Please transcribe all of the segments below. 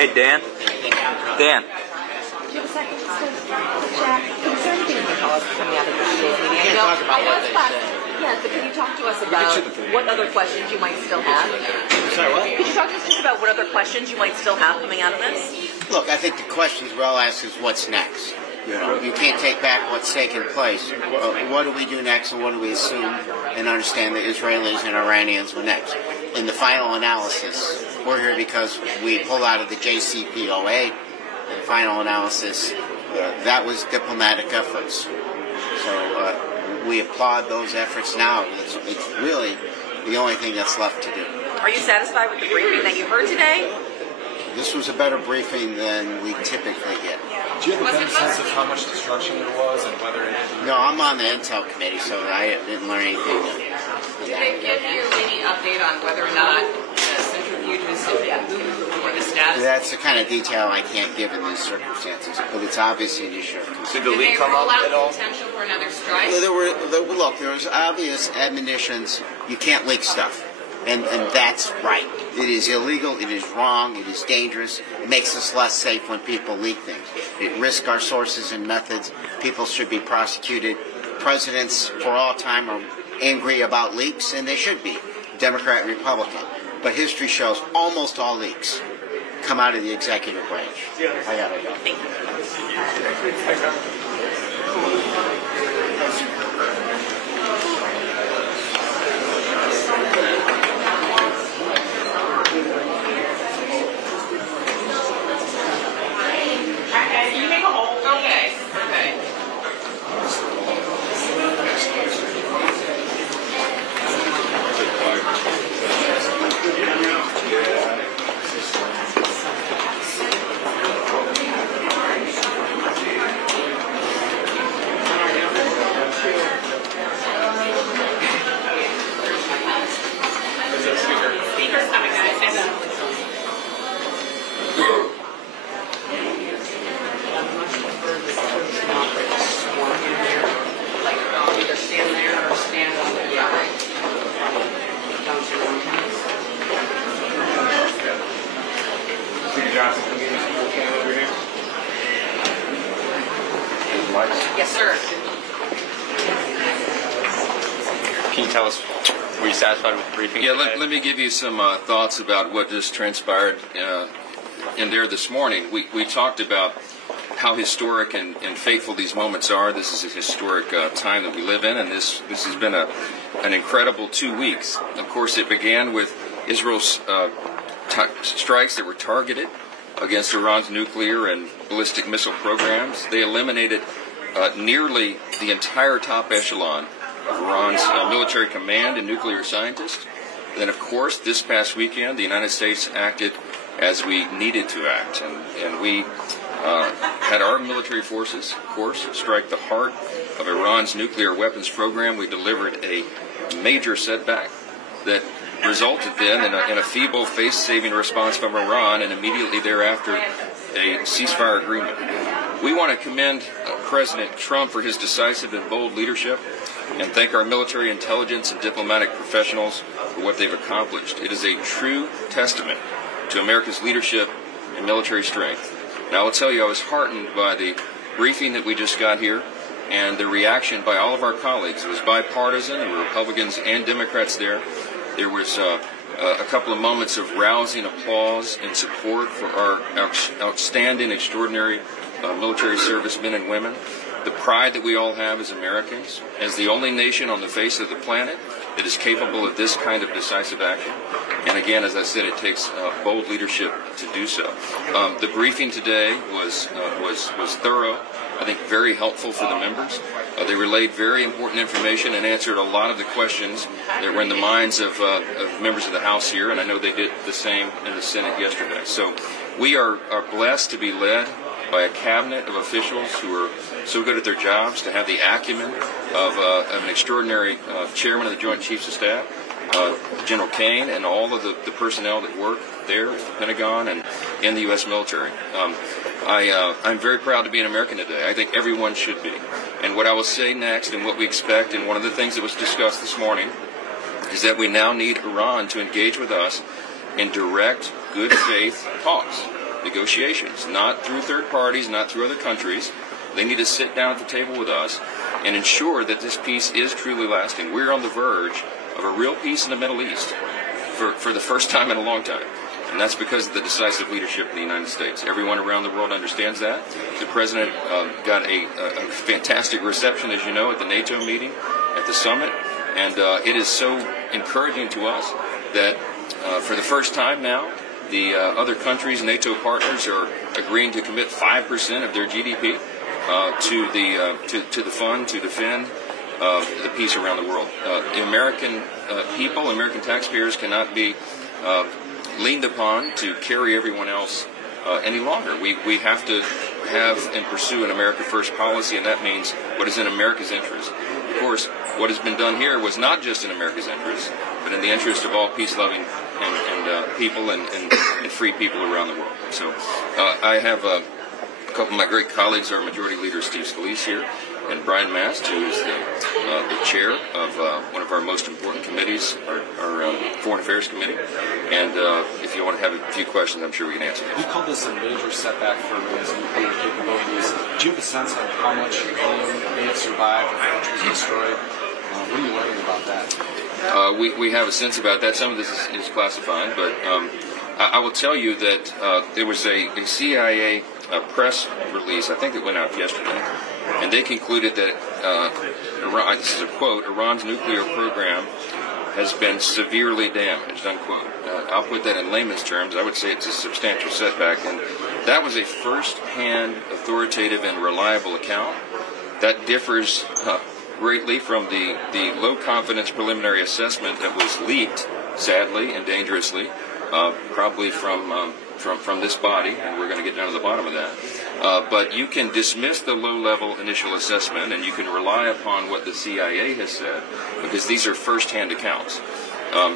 Hey, Dan. Dan. Do you have a second just to chat? Is there anything you can tell us coming out of this meeting? Can't talk about what they said. Yes, but can you talk to us about what other questions you might still have? Sorry, what? Could you talk to us just about what other questions you might still have coming out of this? Look, I think the questions we're all asked is what's next. You know, you can't take back what's taken place. What do we do next, and what do we assume and understand the Israelis and Iranians were next? In the final analysis, we're here because we pulled out of the JCPOA. The final analysis, that was diplomatic efforts. So we applaud those efforts now. It's really the only thing that's left to do. Are you satisfied with the briefing that you heard today? This was a better briefing than we typically get. Do you have a better sense of how much destruction there was and whether it is? No, I'm on the Intel committee, so I didn't learn anything. Did they give you any update on whether or not the centrifuges have been moved or the status? That's the kind of detail I can't give in these circumstances, but it's obviously an issue of concern. Did the leak come up at all? Potential for another strike? Look, there was obvious admonitions. You can't leak stuff. And that's right. It is illegal, it is wrong, it is dangerous. It makes us less safe when people leak things. It risks our sources and methods. People should be prosecuted. Presidents for all time are angry about leaks, and they should be, Democrat and Republican. But history shows almost all leaks come out of the executive branch. I gotta go. Thank Yes, sir. Can you tell us, were you satisfied with the briefing? Yeah, let me give you some thoughts about what just transpired in there this morning. We talked about how historic and fateful these moments are. This is a historic time that we live in, and this has been an incredible 2 weeks. Of course, it began with Israel's strikes that were targeted against Iran's nuclear and ballistic missile programs. They eliminated nearly the entire top echelon of Iran's military command and nuclear scientists. Then, of course, this past weekend, the United States acted as we needed to act, and we had our military forces, of course, strike the heart of Iran's nuclear weapons program. We delivered a major setback that resulted then in a feeble face-saving response from Iran, and immediately thereafter a ceasefire agreement. We want to commend President Trump for his decisive and bold leadership and thank our military intelligence and diplomatic professionals for what they've accomplished. It is a true testament to America's leadership and military strength. Now, I will tell you, I was heartened by the briefing that we just got here and the reaction by all of our colleagues. It was bipartisan. There were Republicans and Democrats there. There was a couple of moments of rousing applause and support for our outstanding, extraordinary military servicemen and women. The pride that we all have as Americans, as the only nation on the face of the planet that is capable of this kind of decisive action. And again, as I said, it takes bold leadership to do so. The briefing today was thorough. I think very helpful for the members. They relayed very important information and answered a lot of the questions that were in the minds of members of the House here, and I know they did the same in the Senate yesterday. So we are blessed to be led by a cabinet of officials who are so good at their jobs, to have the acumen of an extraordinary chairman of the Joint Chiefs of Staff, General Kane, and all of the personnel that work there at the Pentagon and in the U.S. military. I'm very proud to be an American today. I think everyone should be. And what I will say next and what we expect, and one of the things that was discussed this morning, is that we now need Iran to engage with us in direct, good faith talks. negotiations, not through third parties, not through other countries. They need to sit down at the table with us and ensure that this peace is truly lasting. We're on the verge of a real peace in the Middle East for the first time in a long time. And that's because of the decisive leadership of the United States. Everyone around the world understands that. The President got a fantastic reception, as you know, at the NATO meeting, at the summit. And it is so encouraging to us that for the first time now, the other countries, NATO partners, are agreeing to commit 5% of their GDP to the fund to defend the peace around the world. The American people, American taxpayers cannot be leaned upon to carry everyone else any longer. We have to have and pursue an America First policy, and that means what is in America's interest. Of course, what has been done here was not just in America's interest, but in the interest of all peace-loving and people and free people around the world. So I have a couple of my great colleagues, our Majority Leader Steve Scalise here, and Brian Mast, who is the chair of one of our most important committees, our Foreign Affairs Committee. And if you want to have a few questions, I'm sure we can answer those. You called this a major setback for Iran's nuclear capabilities. Do you have a sense of how much they have survived and how much was destroyed? What are you learning about that? We have a sense about that. Some of this is classified, but I will tell you that there was a CIA press release, I think it went out yesterday, and they concluded that, Iran, this is a quote, Iran's nuclear program has been severely damaged, unquote. I'll put that in layman's terms. I would say it's a substantial setback, and that was a first-hand, authoritative, and reliable account. That differs greatly from the low-confidence preliminary assessment that was leaked, sadly and dangerously, probably from this body, and we're going to get down to the bottom of that. But you can dismiss the low-level initial assessment, and you can rely upon what the CIA has said, because these are first-hand accounts.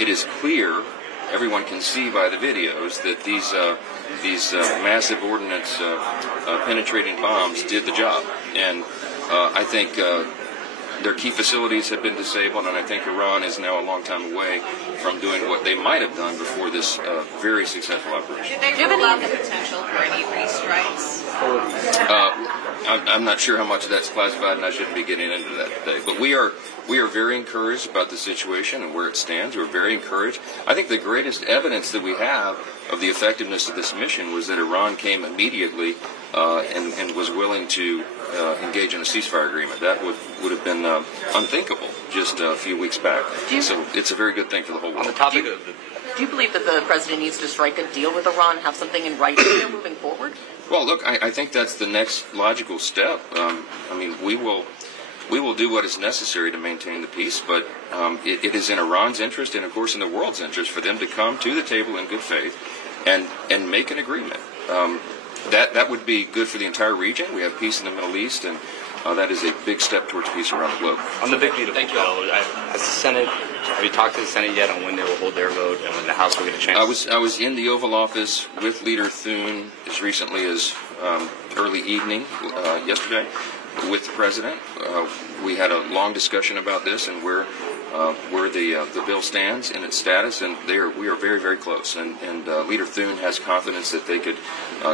It is clear, everyone can see by the videos, that these massive ordnance penetrating bombs did the job. And I think their key facilities have been disabled, and I think Iran is now a long time away from doing what they might have done before this very successful operation. Did they rule out the potential for any restrikes? I'm not sure how much of that's classified, and I shouldn't be getting into that today. But we are very encouraged about the situation and where it stands. We're very encouraged. I think the greatest evidence that we have of the effectiveness of this mission was that Iran came immediately and was willing to engage in a ceasefire agreement. That would have been unthinkable just a few weeks back. So it's a very good thing for the whole world. On the topic of do you believe that the president needs to strike a deal with Iran, have something in writing there moving forward? Well, look, I think that's the next logical step. I mean, we will do what is necessary to maintain the peace, but it is in Iran's interest and, of course, in the world's interest for them to come to the table in good faith and make an agreement. That would be good for the entire region. We have peace in the Middle East, and that is a big step towards peace around the globe. On the big beautiful bill, has the Senate, have you talked to the Senate yet on when they will hold their vote and when the House will get a chance? I was in the Oval Office with Leader Thune as recently as early evening yesterday with the President. We had a long discussion about this and where the bill stands in its status, and we are very, very close. And Leader Thune has confidence that they could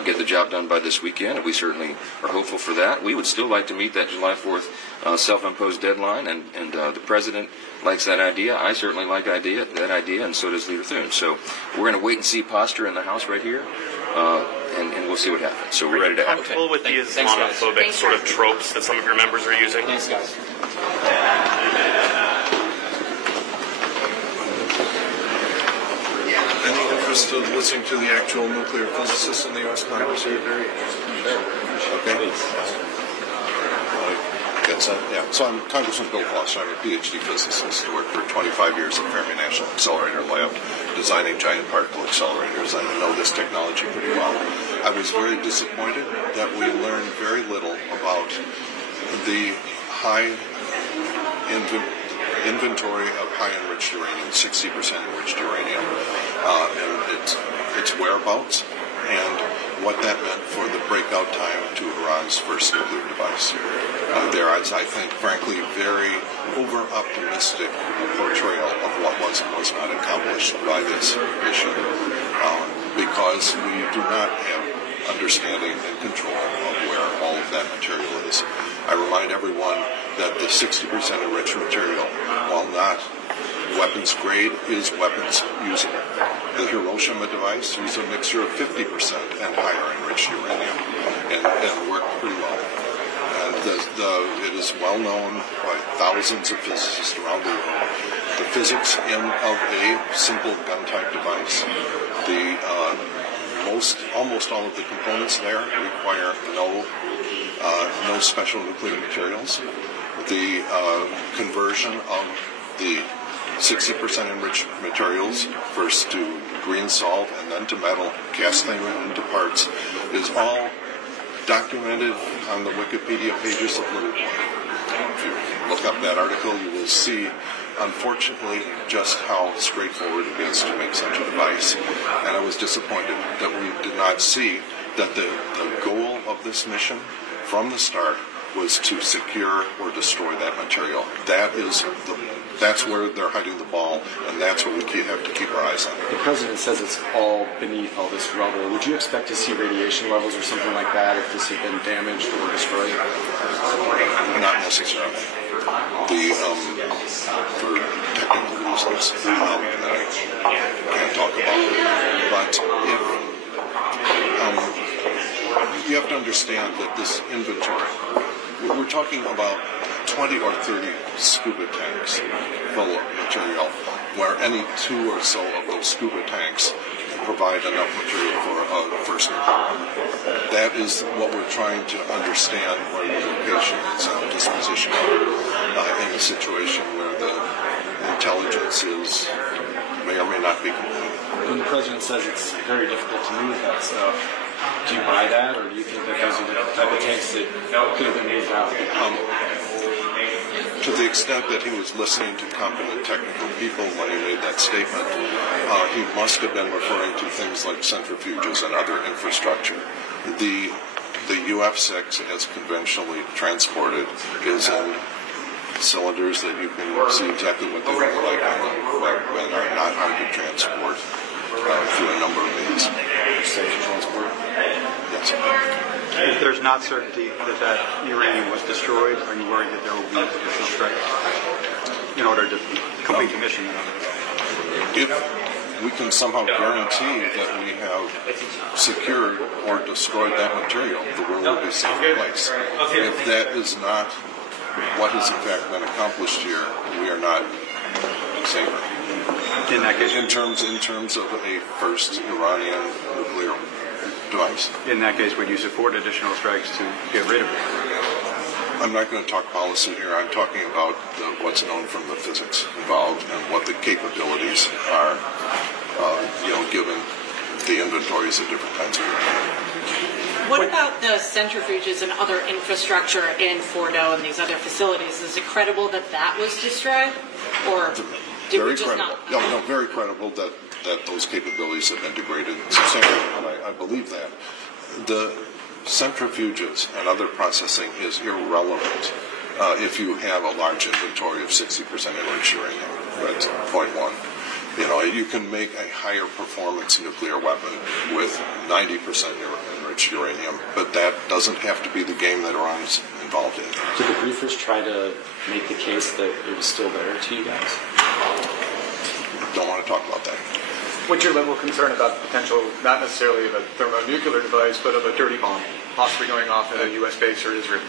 get the job done by this weekend, and we certainly are hopeful for that. We would still like to meet that July 4th self-imposed deadline, and the President likes that idea. I certainly like that idea, and so does Leader Thune. So we're in a wait-and-see posture in the House right here, and we'll see what happens. So we're ready to act. Comfortable with the Islamophobic sort of tropes that some of your members are using? Thanks, guys. Any interest in listening to the actual nuclear physicists in the U.S. Congress? Okay. So I'm Congressman Bill Foster. I'm a PhD physicist. I worked for 25 years at Fermi National Accelerator Lab, designing giant particle accelerators. I know this technology pretty well. I was very disappointed that we learned very little about the high inventory of high enriched uranium, 60% enriched uranium, and its whereabouts, and what that meant for the breakout time to Iran's first nuclear device. There is, I think, frankly, very over-optimistic portrayal of what was and was not accomplished by this mission, because we do not have understanding and control of where all of that material is. I remind everyone that the 60% enriched material, while not weapons grade, is weapons usable. The Hiroshima device used a mixture of 50% and higher enriched uranium and worked pretty well. And it is well known by thousands of physicists around the world. The physics of a simple gun-type device, almost all of the components there require no special nuclear materials. The conversion of the 60% enriched materials, first to green salt and then to metal, casting it into parts, is all documented on the Wikipedia pages of Little Boy. If you look up that article, you will see, unfortunately, just how straightforward it is to make such a device. And I was disappointed that we did not see that the goal of this mission from the start was to secure or destroy that material. That's where they're hiding the ball, and that's what we have to keep our eyes on. The president says it's all beneath all this rubble. Would you expect to see radiation levels or something like that if this had been damaged or destroyed? Not necessarily. For technical reasons that I can't talk about. But if you have to understand that this inventory, we're talking about 20 or 30 scuba tanks full of material, where any 2 or so of those scuba tanks provide enough material for a first nuclear. That is what we're trying to understand, where the location is and the disposition in a situation where the intelligence may or may not be complete. When the president says it's very difficult to move that stuff, do you buy that, or do you think that those are the type of tanks that could have been moved out? To the extent that he was listening to competent technical people when he made that statement, he must have been referring to things like centrifuges and other infrastructure. The UF-6, as conventionally transported, is in cylinders that you can see exactly what they look like and are not hard to transport through a number of means. Safe to transport? Yes. If there's not certainty that uranium was destroyed, are you worried that there will be additional strikes in order to complete the mission? If we can somehow guarantee that we have secured or destroyed that material, the world will be a safer place. If that is not what has in fact been accomplished here, we are not safer. In that case, in terms of a first Iranian nuclear device. In that case, would you support additional strikes to get rid of it? I'm not going to talk policy here. I'm talking about what's known from the physics involved and what the capabilities are, given the inventories of different kinds of uranium. What about the centrifuges and other infrastructure in Fordo and these other facilities? Is it credible that that was destroyed? Or did we just not? No, very credible that those capabilities have been degraded substantially, and I believe that. The centrifuges and other processing is irrelevant if you have a large inventory of 60% enriched uranium. That's point one. You can make a higher performance nuclear weapon with 90% enriched uranium, but that doesn't have to be the game that Iran's involved in. Did the briefers try to make the case that it was still there to you guys? Don't want to talk about that. What's your level of concern about the potential, not necessarily of a thermonuclear device, but of a dirty bomb possibly going off at a U.S. base or Israel?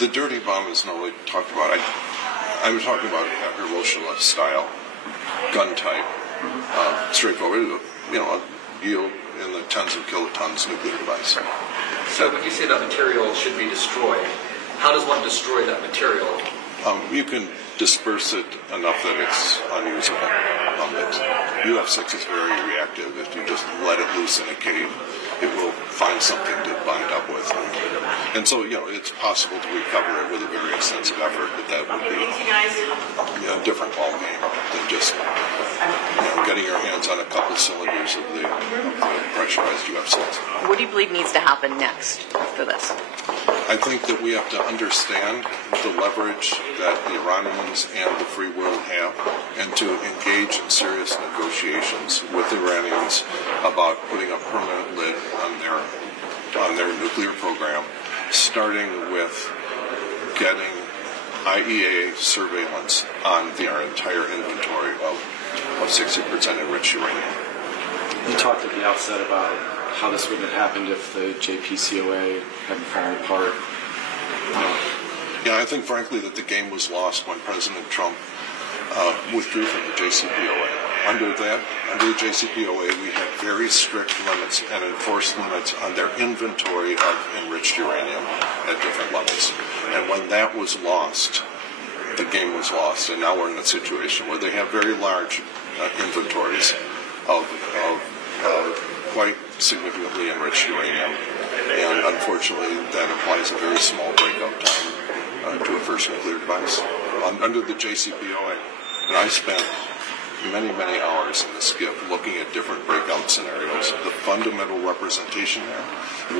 The dirty bomb is not really talked about. I'm talking about a Hiroshima-style gun type, straightforward, a yield in the tens of kilotons nuclear device. So when you say that material should be destroyed, how does one destroy that material? You can disperse it enough that it's unusable. UF-6 is very reactive. If you just let it loose in a cave, it will find something to bind up with. And so, it's possible to recover it with a very extensive effort, but that would be a different ballgame than just getting your hands on a couple cylinders of the pressurized UF-6. What do you believe needs to happen next after this? I think that we have to understand the leverage that the Iranians and the free world have, and to engage in serious negotiations with the Iranians about putting a permanent lid on their nuclear program, starting with getting IEA surveillance on our entire inventory of 60% enriched uranium. You talked at the outset about how this would have happened if the JPCOA hadn't fallen apart. Yeah, I think, frankly, that the game was lost when President Trump withdrew from the JCPOA. Under the JCPOA, we had very strict limits and enforced limits on their inventory of enriched uranium at different levels. And when that was lost, the game was lost. And now we're in a situation where they have very large inventories of quite significantly enriched uranium. And unfortunately, that implies a very small breakout time to a first nuclear device under the JCPOA. And I spent many, many hours in the SCIF looking at different breakout scenarios. The fundamental representation there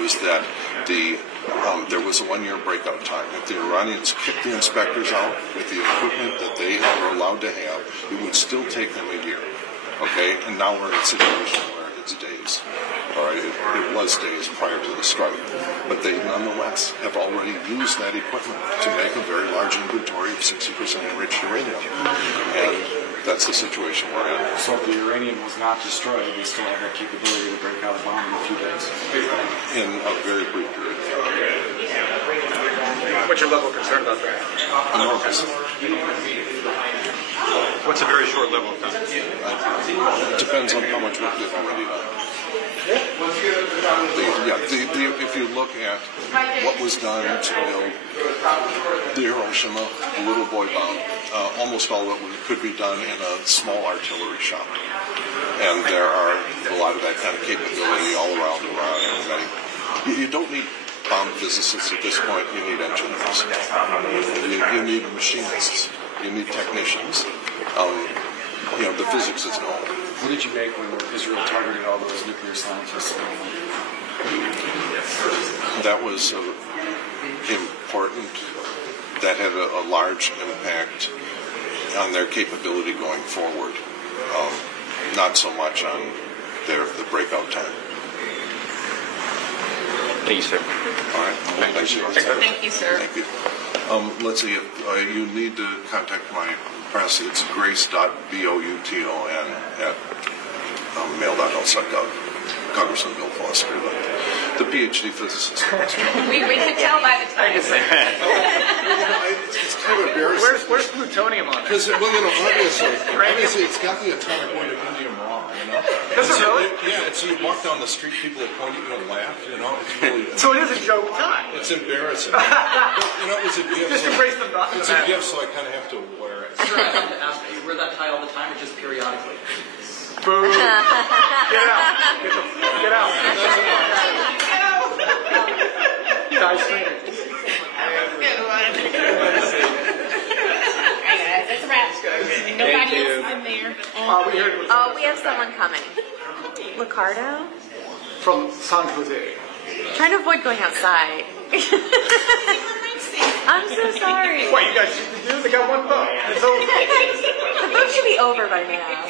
was that there was a 1-year breakout time. If the Iranians kicked the inspectors out with the equipment that they were allowed to have, it would still take them a year. Okay? And now we're in a situation where it's days. All right? It was days prior to the strike. But they nonetheless have already used that equipment to make a very large inventory of 60% enriched uranium. And that's the situation we're in. So if the uranium was not destroyed, we still have that capability to break out a bomb in a few days? In a very brief period. What's your level of concern about that? Enormous. What's a very short level of time? It depends on how much work they've already done. If you look at what was done to build the Hiroshima little boy bomb, almost all of it could be done in a small artillery shop. And there are a lot of that kind of capability all around Iran. And you don't need bomb physicists at this point. You need engineers. You need machinists. You need technicians. The physics is known. What did you make when Israel targeted all those nuclear scientists? That was important. That had a large impact on their capability going forward. Not so much on the breakout time. Thank you, sir. All right. Thank you. Thank you, sir. Thank you. Let's see. If you need to contact my press, it's grace.bouton at mail.house.gov. Congressman Bill Foster, the PhD physicist. We can tell by the time. It's kind of embarrassing. Where's plutonium on it? Because, obviously, it's got the atomic weight of indium wrong, Does it really? Yeah, so you walk down the street, people will point at you and laugh, It's really... So it is a joke time. It's embarrassing. But, it's a gift. Just embrace the thought. It's a gift, so I kind of have to wear it. Sure, I have to ask you, wear that tie all the time or just periodically? Boom. Get out. Get out. Guys, That's a wrap. Nobody else in there. We have someone coming. Ricardo? From San Jose. Trying to avoid going outside. I'm so sorry. What, you guys should do? They got one vote. It's over. The vote should be over by now.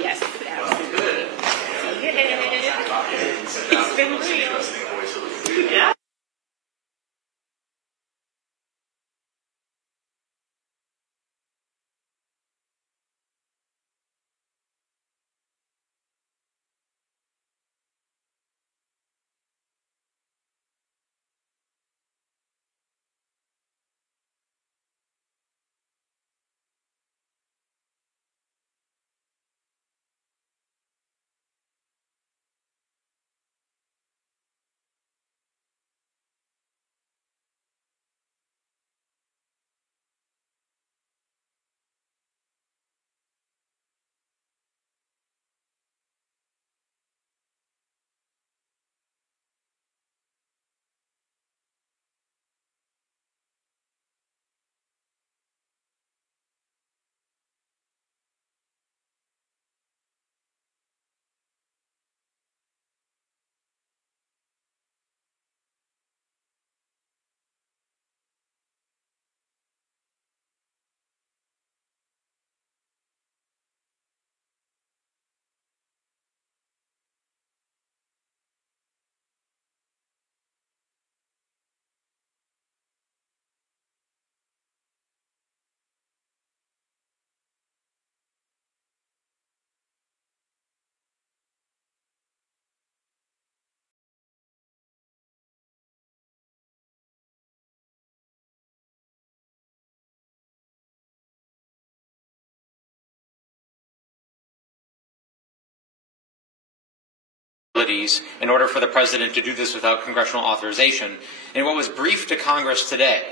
Yes, absolutely. It's been real. Yeah. in order for the president to do this without congressional authorization. And what was briefed to Congress today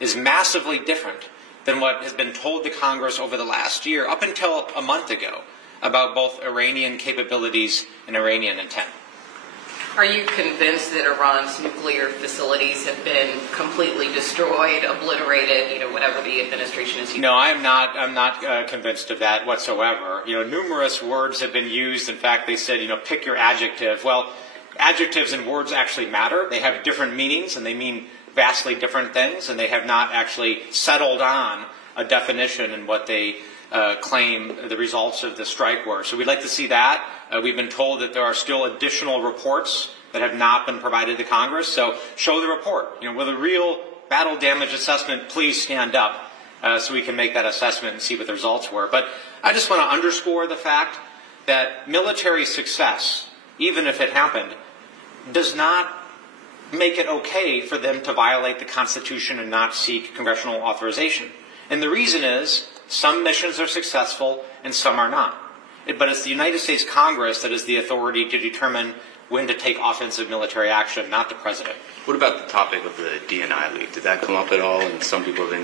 is massively different than what has been told to Congress over the last year, up until a month ago, about both Iranian capabilities and Iranian intent. Are you convinced that Iran's nuclear facilities have been completely destroyed, obliterated, whatever the administration is using? No, I'm not convinced of that whatsoever. Numerous words have been used. In fact, they said, pick your adjective. Well, adjectives and words actually matter. They have different meanings, and they mean vastly different things, and they have not actually settled on a definition in what they claim the results of the strike were. So we'd like to see that. We've been told that there are still additional reports that have not been provided to Congress. So show the report. With a real battle damage assessment, please stand up so we can make that assessment and see what the results were. But I just want to underscore the fact that military success, even if it happened, does not make it okay for them to violate the Constitution and not seek congressional authorization. And the reason is some missions are successful and some are not. But it's the United States Congress that has the authority to determine when to take offensive military action, not the president. What about the topic of the DNI leak? Did that come up at all? And some people have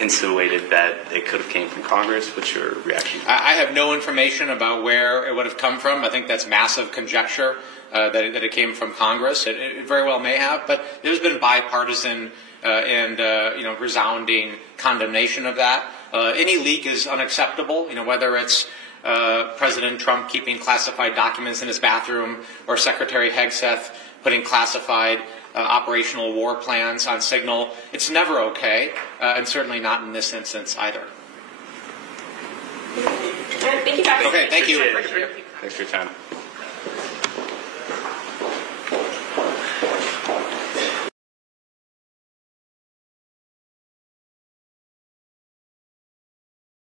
insinuated that it could have came from Congress. What's your reaction? I have no information about where it would have come from. I think that's massive conjecture that it came from Congress. It very well may have, but there's been bipartisan and resounding condemnation of that. Any leak is unacceptable. Whether it's President Trump keeping classified documents in his bathroom, or Secretary Hegseth putting classified operational war plans on Signal, it's never okay, and certainly not in this instance either. Thank you, guys. Okay, thank you. Thanks for your time.